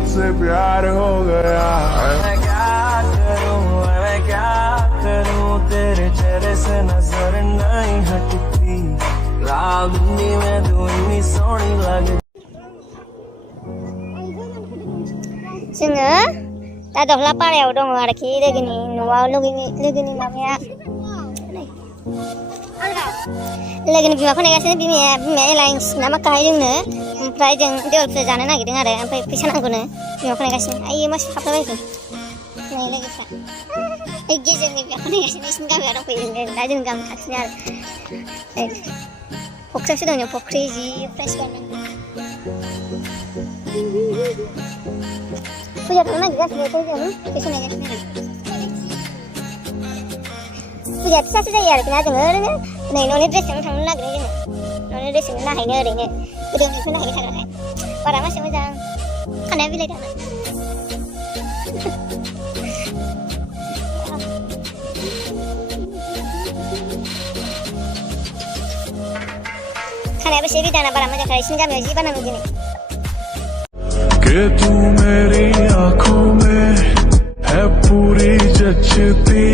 तुझसे प्यार हो गया है। मैं क्या करूं तेरे चेहरे से नजर नहीं हटती। रागनी में तू इतनी सोनी लगे। जोङो दा दहला पारायाव दङ आरोखि लोगोनि न'आव लोगोनि माबाया लोगोनि बिमाखौ नेगासिनो बिमाया एलायन्स ना मा खाहाय जोंनो ओमफ्राय जों देवल फुजा जानो नागिरदों आरो ओमफ्राय फैसा नांगौनो बिमाखौ नेगासिनो आइयो मा हाबलाबायखो नै लोगोफ्रा ओइ गेजेरनि बिमाखौ नेगासिनो बिसिनि गामियाव दंफैयो दा जों गामि खाथिनि आरो फख्रियावसो दं फख्रि जि फ्रेस बारनांगौ फुजा थांनो नागिरगासिनो जों फैसा नेगासिनो आरो फुजाया फिसासो जायो आरोखि ना जोङो ओरैनो नै न'नि ड्रेसजोंनो थांनो नागिरदों जोङो न'नि ड्रेसजोंनो नाहैनो ओरैनो गोदोनिखौ नाहैनो थाग्राखाय बारा मासे मोजां खानाया बिलाइ दाना खानायाबो से बिदाना बारा मोजां खानाय इसिनि गामियाव जि बानायो दिनै कि तू मेरी आंखों में है पूरी जचती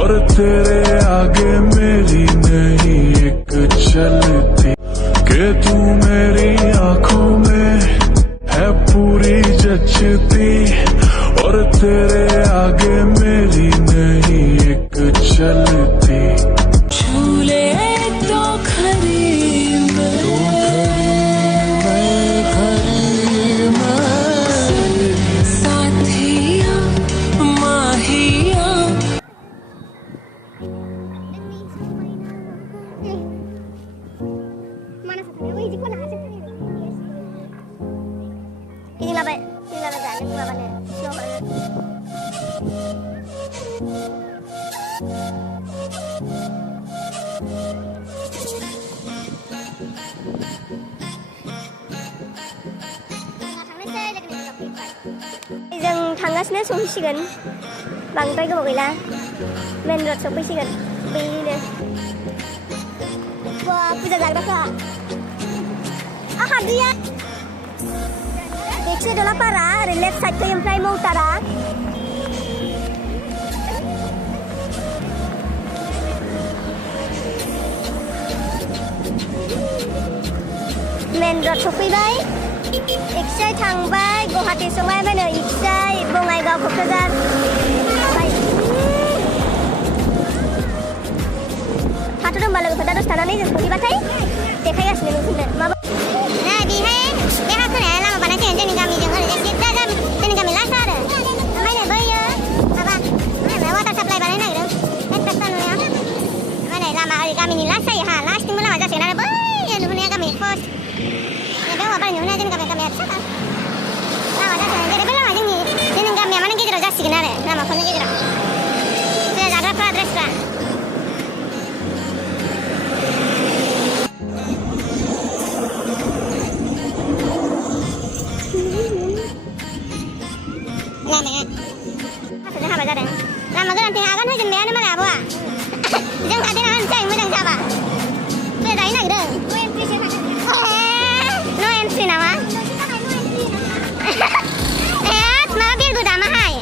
और तेरे आगे मेरी नहीं एक चलती। कि तू मेरी आंखों में है पूरी जचती और तेरे आगे मेरी नहीं एक चलती। झूले तो खरी जों थांगासिनो सौफैसिगोन बांद्राय गोबाव गैला मेन रड सौफैसिगोन बैनो बा फुजा जाग्राफ्रा आहा दैया देखसे दलापारा ओरै लेफ्ट साइडखै ओमफ्राय मौतारा मेन रड सौफैबाय एक्साइ थांबाय गुवाहाटी संबाय ओमफ्राय नै एक्साइ बङाइगाव क'क्राझार हाथ' दंबा लोगोफोर दा दसे थानानै जों सहैबाथाय देखायगासिनो नोंसोरनो माबा नै बेहाय देहा खोनाया लामा बानायसिगोन जोंनि गामिजों ओरै सिदा जोंनि गामि लास्ट आरो ओमफ्राय नै बैयो माबा वाटार साप्लाइ बानायनो नागिरदों एट्रेक्सन नुनाया ओमफ्राय नै लामा ओरै गामिनि लास्ट जायो हा लास्टथिंबो लामा जासिगोन आरो बैयो नुहुरनाया गामि फार्स्ट जोंनि गामिया फिसा लामा जासिगोन जेरैबो लामा जोंनि गामिया माने गेजेराव जासिगोन आरो लामाफोरनि गेजेराव फुजा जाग्राफ्रा ड्रेसफ्रा लामाया हाथ'जों हाबा जादों लामा गोदानथिं आगान होजेननायानो मालाय आब'आ जों खाथिना होनसै मोजां जाबा फुजा जाहैनो नागिरदों no entry नामा माबा बेलबो दामाहाय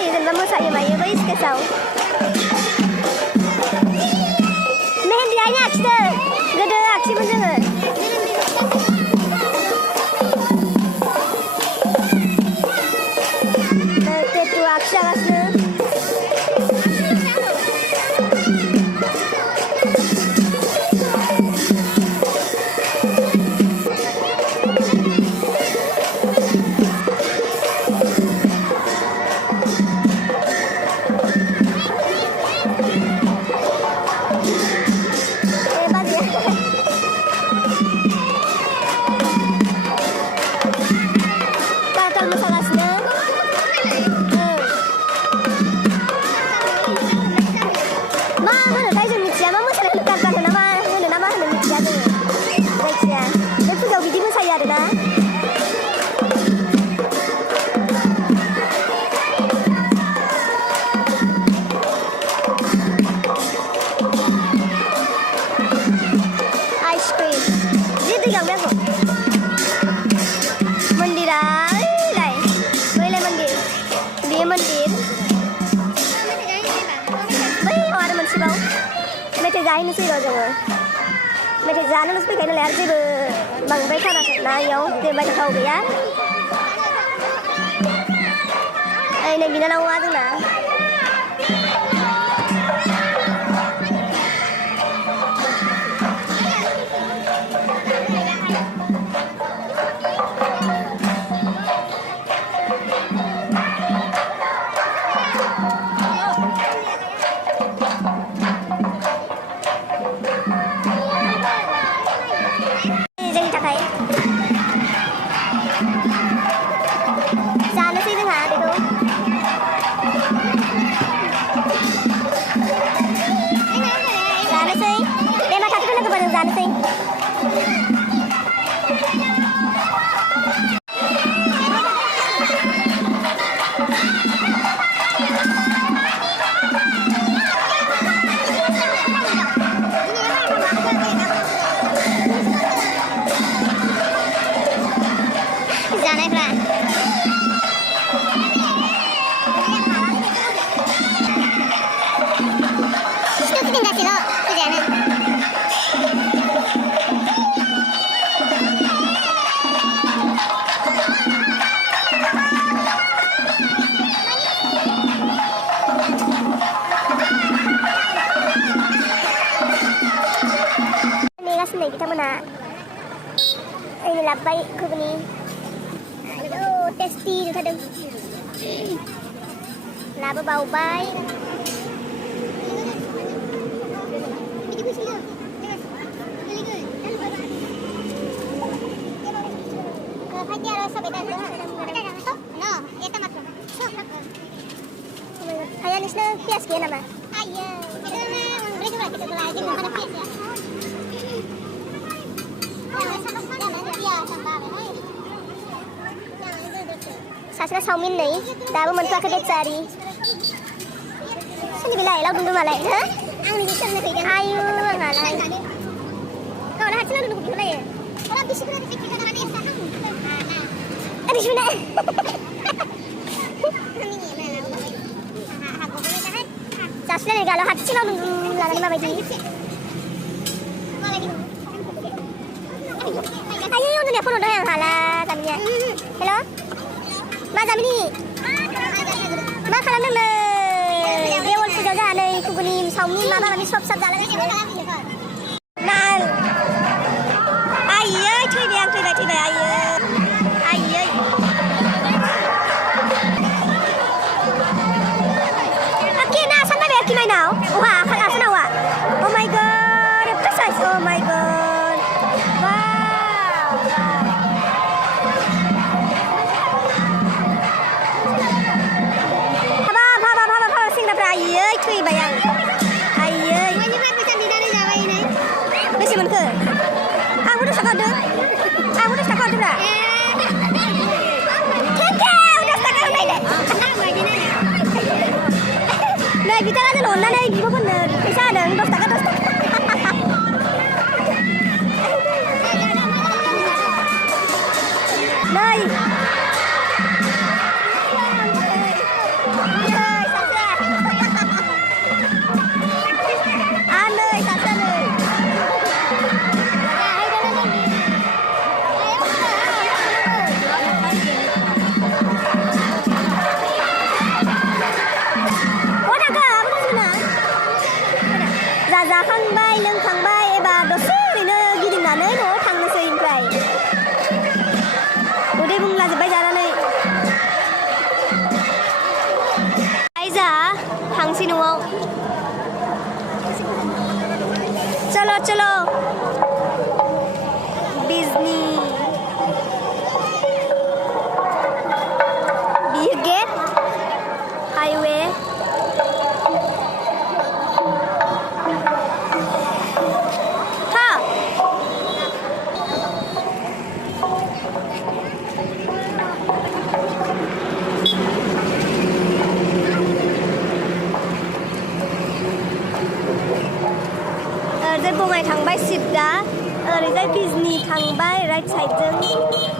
जायो जेनेबा मोसायो मायो बै स्टेजाव मेहेन्दी आइनो आखिदों गोदो आखियोमोन जोङो टेटु आखिजागासिनो मेथाइ जाहैनोसै र' जोङो मेथाइ जानोल'सो फैखायो नालाय आरो जेबो बांद्राय खाना इयाव जेबो थाव गैया नै बिनानावा जोंना बिथांमोना लाबोबाय घुगुनि टेस्टि नुथारदों लाबोबावबाय ayah nisinya pias gaya nama ayah mereka lagi lagi mau ada pias ya सासेना चावमिन नै दाबो मोनथ'आखै बेचारि सोरनि बेलाय लावदुम मालाय हो आंनि सोरनो फैदों आयु आंहालाय गावना हारसिं लावदुमखौ बिहरलायो orang bisiknya dipikir dengan dia sana ada suna सासेना नै गालाव हारसिं लावदुम लानानै माबायदि ayo udah phone udah yang halal tadinya hello मा जामिनि मा खालामदों नै देवल फुजा जानानै घुगुनि चावमिन माबा माबि सब जालागासिनो नाल आयै थैबाय आं थैबाय आयै आयै आखि ना आसान नायबाय आखि माइनाव अहा आसान आवा oh my god एफा size oh my god kita kan nonton nih, gimana bener? Bisa ada 10 taka. Nih. थांसै न'आव चलो चलो बिजनी बियो गेट हाईवे हाँ ओरैजाय बङाइ थांबाय सिद्दा ओरैजाय बिजनी थांबाय राइट साइडजों